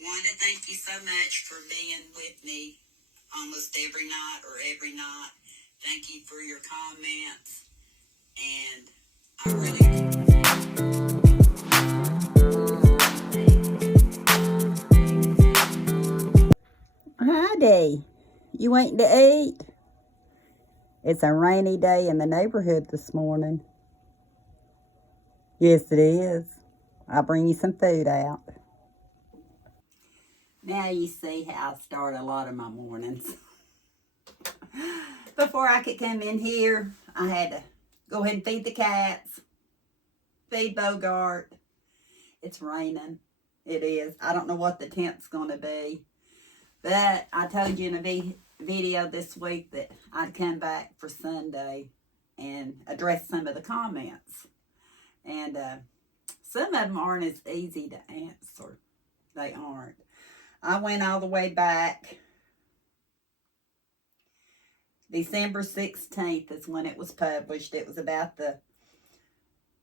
Wanda, thank you so much for being with me almost every night or every night. Thank you for your comments, and I really. Hi, Dee. You waiting to eat? It's a rainy day in the neighborhood this morning. Yes, it is. I'll bring you some food out. Now you see how I start a lot of my mornings. Before I could come in here, I had to go ahead and feed the cats, feed Bogart. It's raining. It is. I don't know what the temp's going to be. But I told you in a video this week that I'd come back for Sunday and address some of the comments. And some of them aren't as easy to answer. They aren't. I went all the way back. December 16th is when it was published. It was about the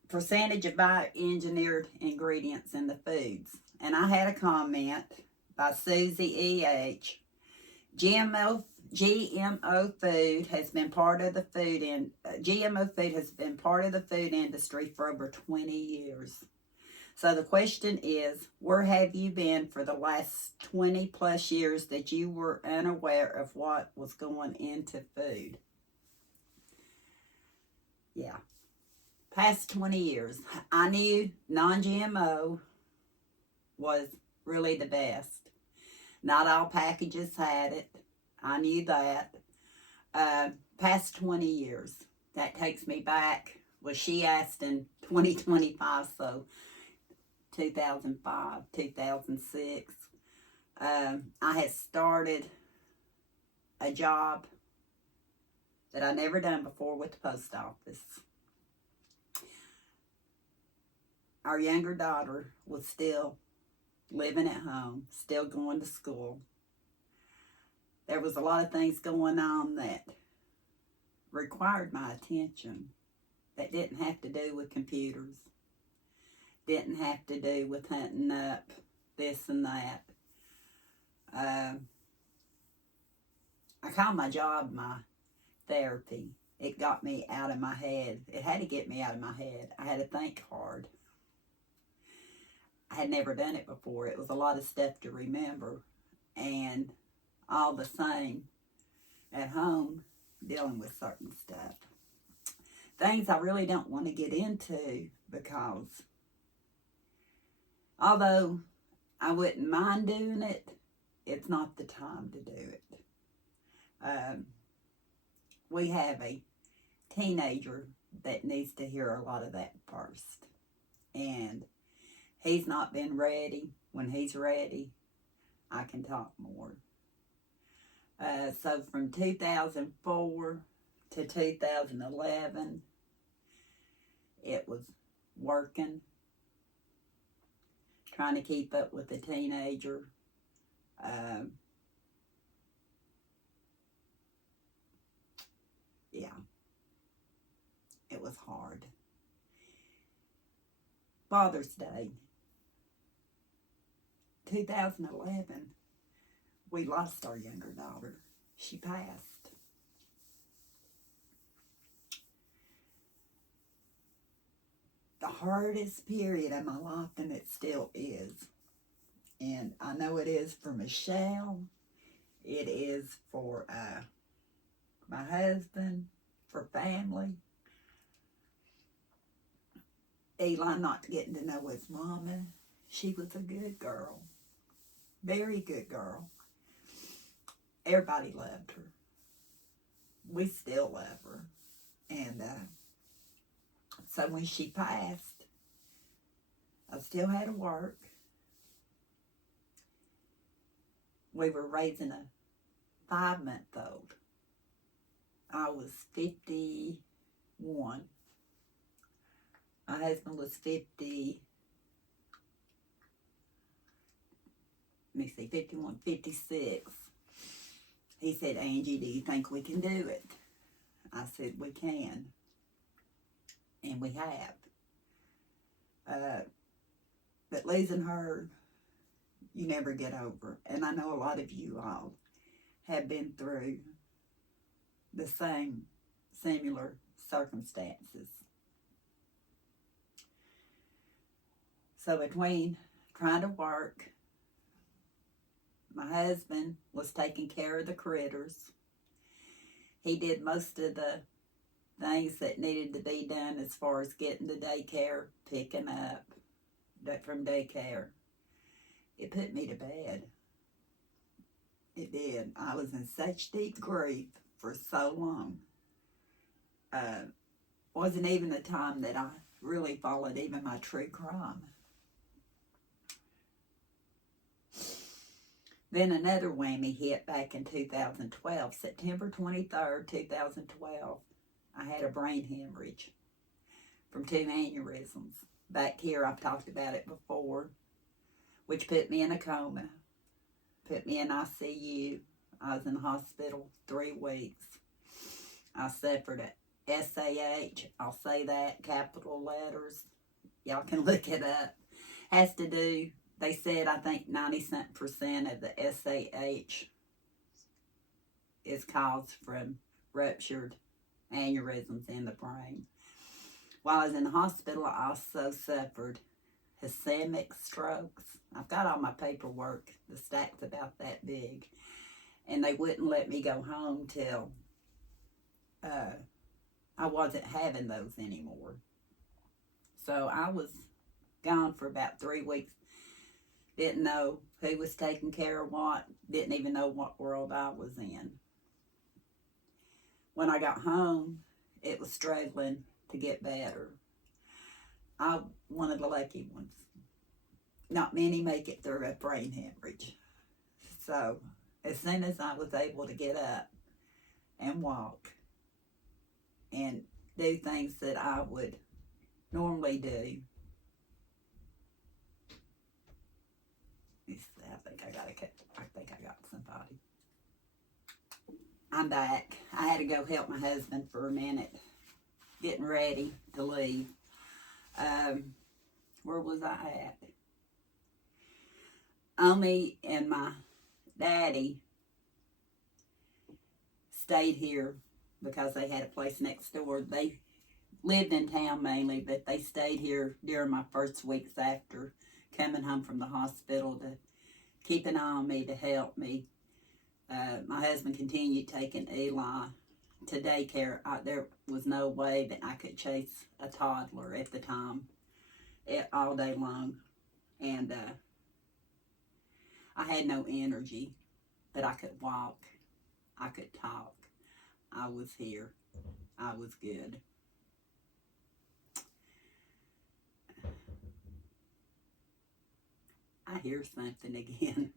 percentage of bioengineered ingredients in the foods. And I had a comment by Susie E.H. GMO food has been part of the GMO food has been part of the food industry for over 20 years. So the question is, where have you been for the last 20 plus years that you were unaware of what was going into food? Yeah. Past 20 years. I knew non-GMO was really the best. Not all packages had it. I knew that. Past 20 years. That takes me back. Well, she asked in 2025, so 2005, 2006. I had started a job that I never done before with the post office. Our younger daughter was still living at home, still going to school. There was a lot of things going on that required my attention that didn't have to do with computers, didn't have to do with hunting up this and that. I call my job my therapy. It got me out of my head. It had to get me out of my head. I had to think hard. I had never done it before. It was a lot of stuff to remember. And all the same, at home, dealing with certain stuff. Things I really don't want to get into because although I wouldn't mind doing it, it's not the time to do it. We have a teenager that needs to hear a lot of that first. And he's not been ready. When he's ready, I can talk more. So from 2004 to 2011, it was working, trying to keep up with the teenager. Yeah, it was hard. Father's Day, 2011, we lost our younger daughter. She passed. The hardest period of my life, and it still is. And I know it is for Michelle. It is for my husband, for family. Eli not getting to know his mama. She was a good girl. Very good girl. Everybody loved her. We still love her. And so when she passed, I still had to work. We were raising a 5-month-old. I was 51. My husband was 50. Let me see, 51, 56. He said, Angie, do you think we can do it? I said, we can. And we have. But losing her you never get over. And I know a lot of you all have been through the same similar circumstances. So between trying to work, my husband was taking care of the critters. He did most of the things that needed to be done as far as getting to daycare, picking up from daycare. It put me to bed. It did. I was in such deep grief for so long. Wasn't even a time that I really followed even my true crime. Then another whammy hit back in 2012, September 23rd, 2012. I had a brain hemorrhage from 2 aneurysms. Back here, I've talked about it before, which put me in a coma, put me in ICU. I was in the hospital 3 weeks. I suffered a SAH. I'll say that, capital letters. Y'all can look it up. Has to do, they said, I think 90% of the SAH is caused from ruptured aneurysms in the brain. While I was in the hospital, I also suffered ischemic strokes. I've got all my paperwork. The stack's about that big. And they wouldn't let me go home till I wasn't having those anymore. So I was gone for about 3 weeks. Didn't know who was taking care of what. Didn't even know what world I was in. When I got home, it was struggling to get better. I'm one of the lucky ones. Not many make it through a brain hemorrhage. So as soon as I was able to get up and walk and do things that I would normally do, I think I got somebody. I'm back. I had to go help my husband for a minute, getting ready to leave. Where was I at? Omi and my daddy stayed here because they had a place next door. They lived in town mainly, but they stayed here during my first weeks after coming home from the hospital to keep an eye on me, to help me. My husband continued taking Eli to daycare. There was no way that I could chase a toddler at the time all day long. And I had no energy, but I could walk. I could talk. I was here. I was good. I hear something again.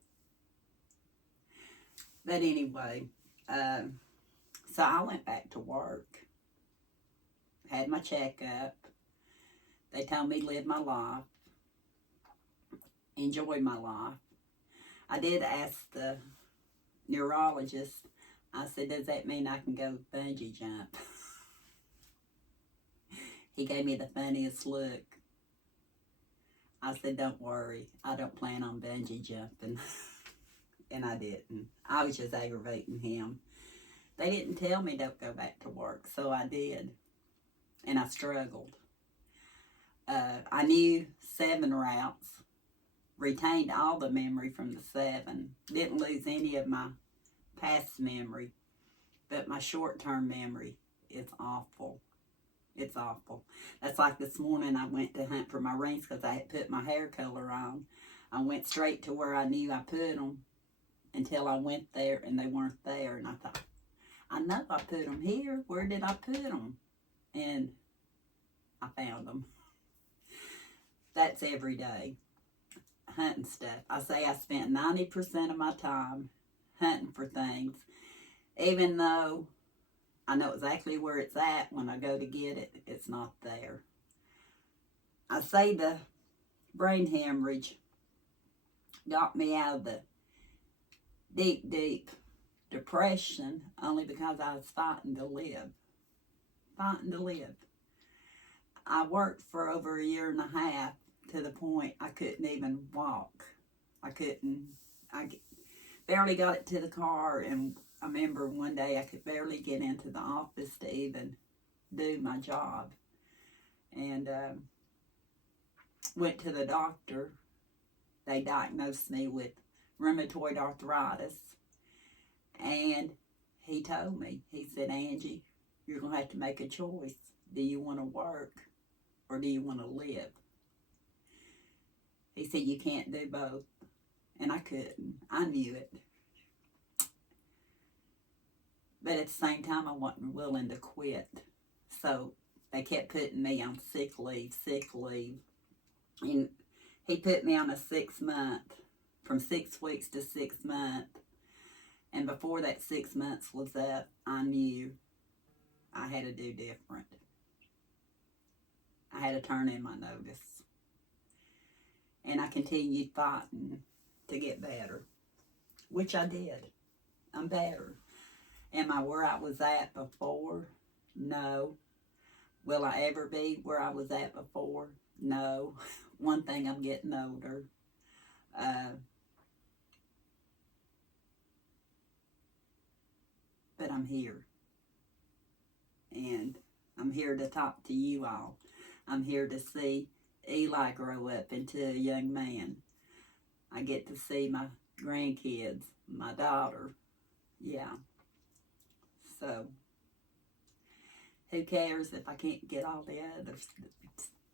But anyway, so I went back to work. Had my checkup. They told me to live my life. Enjoy my life. I did ask the neurologist, I said, does that mean I can go bungee jump? He gave me the funniest look. I said, don't worry, I don't plan on bungee jumping. And I didn't. I was just aggravating him. They didn't tell me don't go back to work, so I did. And I struggled. I knew 7 routes, retained all the memory from the 7, didn't lose any of my past memory, but my short-term memory is awful. It's awful. That's like this morning I went to hunt for my rings because I had put my hair color on. I went straight to where I knew I put them until I went there and they weren't there. And I thought, I know I put them here. Where did I put them? And I found them. That's every day. Hunting stuff. I say I spent 90% of my time hunting for things, even though I know exactly where it's at. When I go to get it, it's not there. I say the brain hemorrhage got me out of the deep, deep depression only because I was fighting to live. Fighting to live. I worked for over 1.5 years to the point I couldn't even walk. I couldn't. Barely got it to the car, and I remember one day I could barely get into the office to even do my job. And went to the doctor. They diagnosed me with rheumatoid arthritis. And he told me, he said, Angie, you're going to have to make a choice. Do you want to work or do you want to live? He said, you can't do both. And I couldn't. I knew it. But at the same time, I wasn't willing to quit. So they kept putting me on sick leave. And he put me on a 6 month, from 6 weeks to 6 months. And before that 6 months was up, I knew I had to do different. I had to turn in my notice. And I continued fighting to get better, which I did. I'm better. Am I where I was at before? No. Will I ever be where I was at before? No. One thing, I'm getting older. But I'm here. And I'm here to talk to you all. I'm here to see Eli grow up into a young man. I get to see my grandkids, my daughter. Yeah. So, who cares if I can't get all the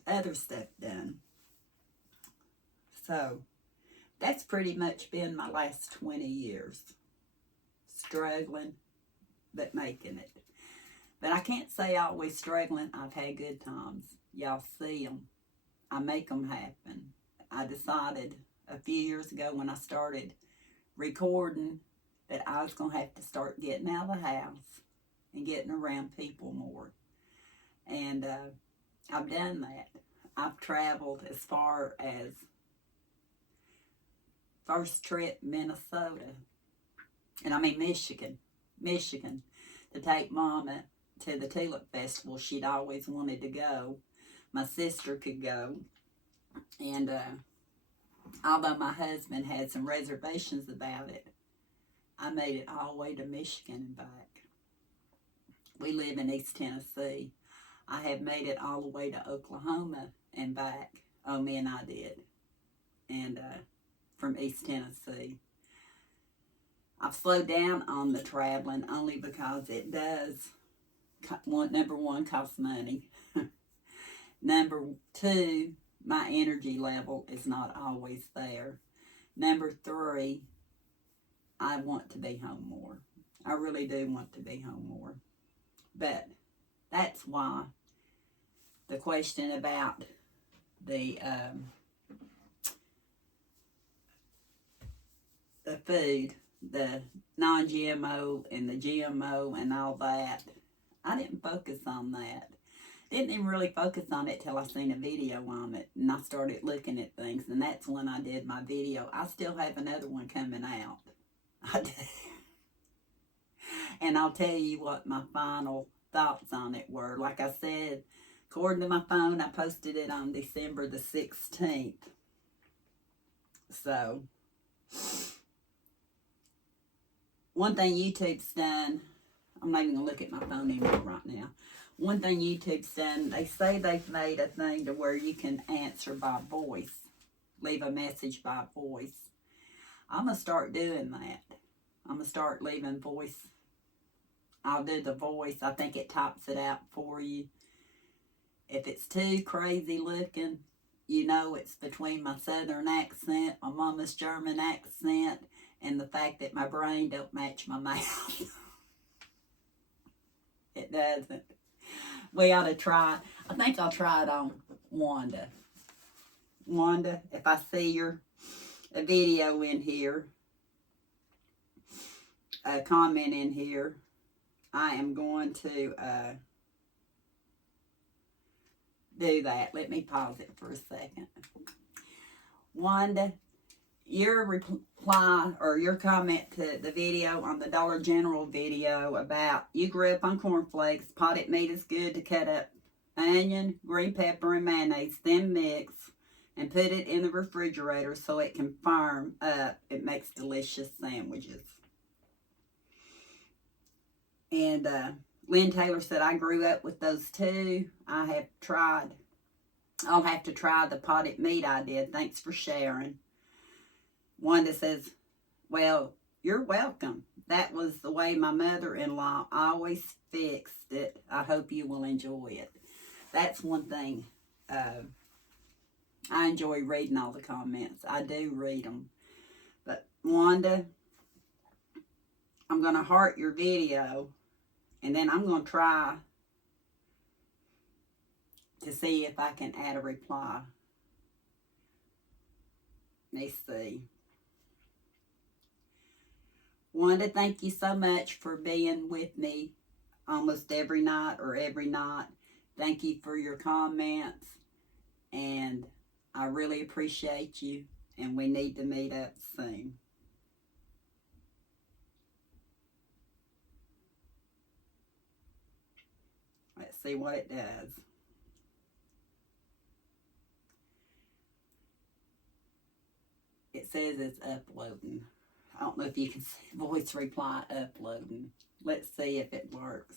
other stuff done? So, that's pretty much been my last 20 years. Struggling, but making it. But I can't say always struggling. I've had good times. Y'all see them. I make them happen. I decided a few years ago when I started recording that I was going to have to start getting out of the house and getting around people more. And I've done that. I've traveled as far as first trip Minnesota. And I mean Michigan, to take Mama to the Tulip Festival. She'd always wanted to go. My sister could go. And although my husband had some reservations about it, I made it all the way to Michigan and back. We live in East Tennessee. I have made it all the way to Oklahoma and back. Oh, me and I did. And from East Tennessee. I've slowed down on the traveling only because it does, number one, cost money. Number two, my energy level is not always there. Number three, I want to be home more. I really do want to be home more. But that's why the question about the food, the non-GMO and the GMO and all that, I didn't focus on that. Didn't even really focus on it till I seen a video on it and I started looking at things, and that's when I did my video. I still have another one coming out. I do. And I'll tell you what my final thoughts on it were. Like I said, according to my phone, I posted it on December the 16th. So, one thing YouTube's done, I'm not even going to look at my phone anymore right now. One thing YouTube's done, they say they've made a thing to where you can answer by voice. Leave a message by voice. I'm going to start doing that. I'm going to start leaving voice. I'll do the voice. I think it types it out for you. If it's too crazy looking, you know it's between my southern accent, my mama's German accent, and the fact that my brain don't match my mouth. It doesn't. We ought to try. I think I'll try it on Wanda. Wanda, if I see a video in here, a comment in here, I am going to do that. Let me pause it for a second. Wanda, your reply or your comment to the video on the Dollar General video about you grew up on cornflakes, potted meat is good to cut up onion, green pepper, and mayonnaise, then mix, and put it in the refrigerator so it can firm up. It makes delicious sandwiches. And Lynn Taylor said, I grew up with those too. I'll have to try the potted meat I did. Thanks for sharing. Wanda says, well, you're welcome. That was the way my mother-in-law always fixed it. I hope you will enjoy it. That's one thing. I enjoy reading all the comments. I do read them. But Wanda, I'm going to heart your video. And then I'm going to try to see if I can add a reply. Let me see. Wanda, thank you so much for being with me almost every night or every night. Thank you for your comments. And I really appreciate you. And we need to meet up soon. Let's see what it does. It says it's uploading. I don't know if you can see voice reply uploading. Let's see if it works.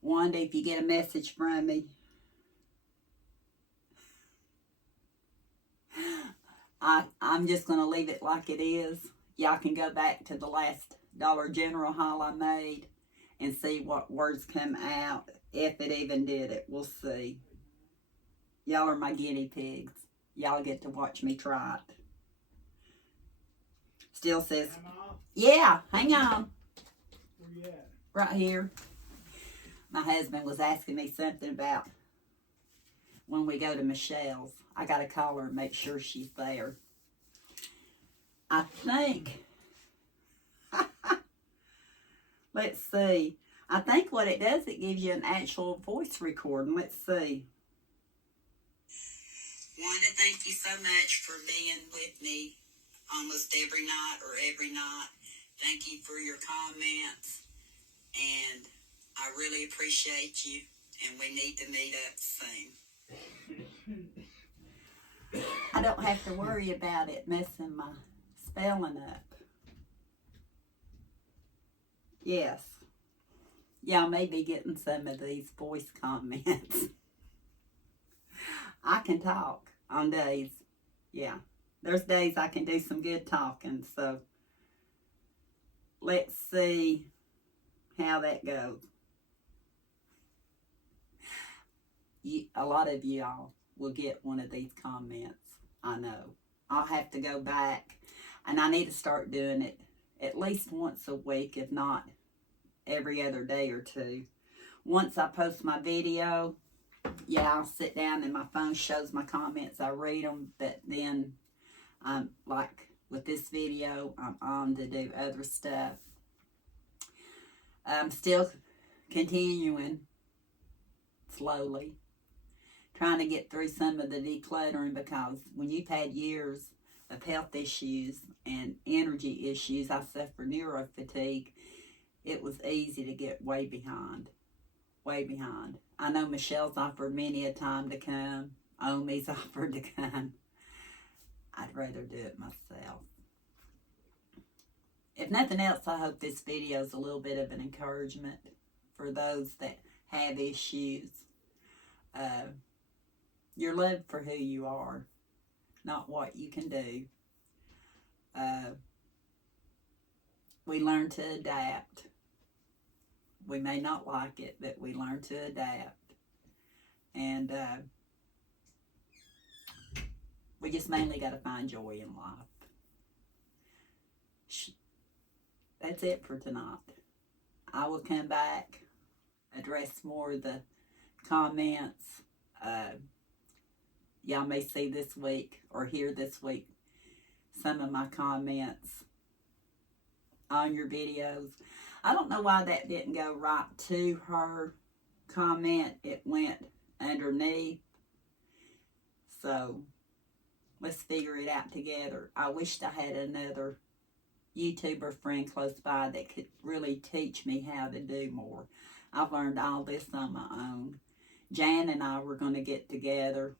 Wanda, if you get a message from me, I'm just going to leave it like it is. Y'all can go back to the last Dollar General haul I made and see what words come out. If it even did it, we'll see. Y'all are my guinea pigs. Y'all get to watch me try it. Still says, yeah, hang on. Where you at? Right here. My husband was asking me something about when we go to Michelle's. I got to call her and make sure she's there. I think, let's see. I think what it does, it gives you an actual voice recording. Let's see. Wanda, thank you so much for being with me almost every night or every night. Thank you for your comments. And I really appreciate you. And we need to meet up soon. I don't have to worry about it messing my spelling up. Yes. Y'all may be getting some of these voice comments. I can talk on days. Yeah. There's days I can do some good talking. So let's see how that goes. A lot of y'all will get one of these comments. I know. I'll have to go back, and I need to start doing it at least once a week, if not every other day or two. Once I post my video, yeah, I'll sit down and my phone shows my comments. I read them, but then like with this video, I'm on to do other stuff. I'm still continuing slowly, trying to get through some of the decluttering, because when you've had years of health issues and energy issues, I suffer neurofatigue, it was easy to get way behind. Way behind. I know Michelle's offered many a time to come. Omi's offered to come. I'd rather do it myself. If nothing else, I hope this video is a little bit of an encouragement for those that have issues. You're loved for who you are, not what you can do. We learn to adapt. We may not like it, but we learn to adapt. And we just mainly got to find joy in life. That's it for tonight. I will come back, address more of the comments. Y'all may see this week or hear this week some of my comments on your videos. I don't know why that didn't go right to her comment. It went underneath. So let's figure it out together. I wished I had another YouTuber friend close by that could really teach me how to do more. I've learned all this on my own. Jan and I were going to get together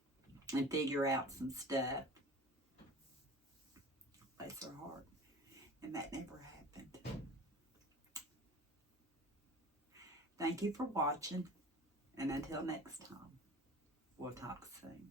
and figure out some stuff. Bless her heart. And that never happened. Thank you for watching. And until next time, we'll talk soon.